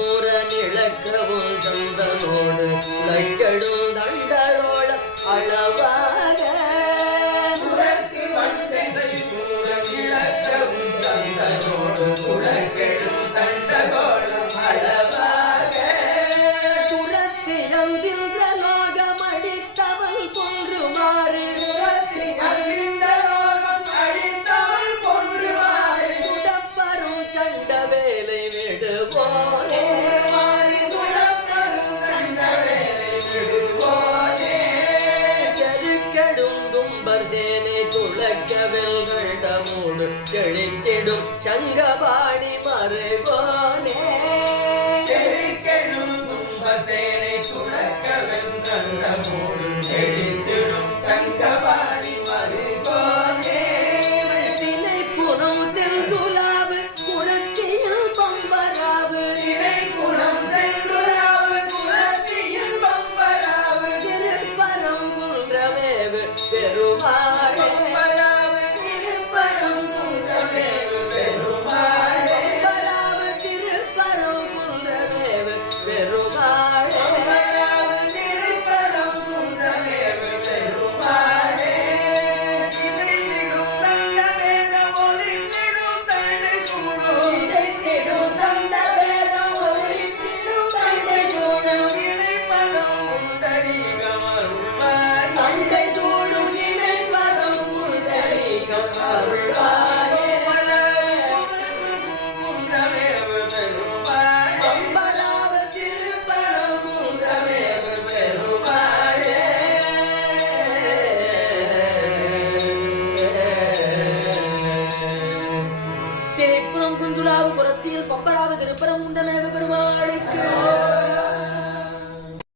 சூரன் இழக்கவும் சந்தனோடு உழைக்கெடும் தண்டலோட அளவாக சுரக்கு வஞ்சை சூரன் இழக்கவும் சந்தனோடு உழைக்கெடும் தண்டலோட அளவாக சுரத்தி அந்தின்ற லோகம் அடித்தவன் கொன்றுமாறு சுடப்பரும் சண்ட வேலை விடுவோனே செருக்கெடும் தும்பர் சேனை துளக்க வெல்கண்டமோடு செழித்திடும் சங்கபாணி மறைவோனே செழிக்கெடும் தும்பர் சேனை துளக்க வெல்கண்டமோடு செழித்திடும் சங்கபாணி மறைவோனே தினை புனம் செல்குலாவு குரத்தியில் பம்பராவு குணம் செல்லுராவு குலத்தியில் பம்பராவு திருப்பரங்குன்றமேவு பெருமாளே பம்பராவு திருப்பரங்குன்றமேவு பெருமாளே பம்பராவு திருப்பரங்குன்றமேவு பெருமாளே பம்பராவு திருப்பரங்குன்றமேவு பெருமாளே இசைத்திடும் சங்கவேதம் ஒலித்திடும் தண்டை சூடும் இசைத்திடும் சங்கவேதம் ஒலித்திடும் தண்டை சூடும் இணைப்பதம் உண்டரீகம் அருள்வாய் தண்டை சூடும் இணைப்பதம் உண்டரீகம் அருள்வாய்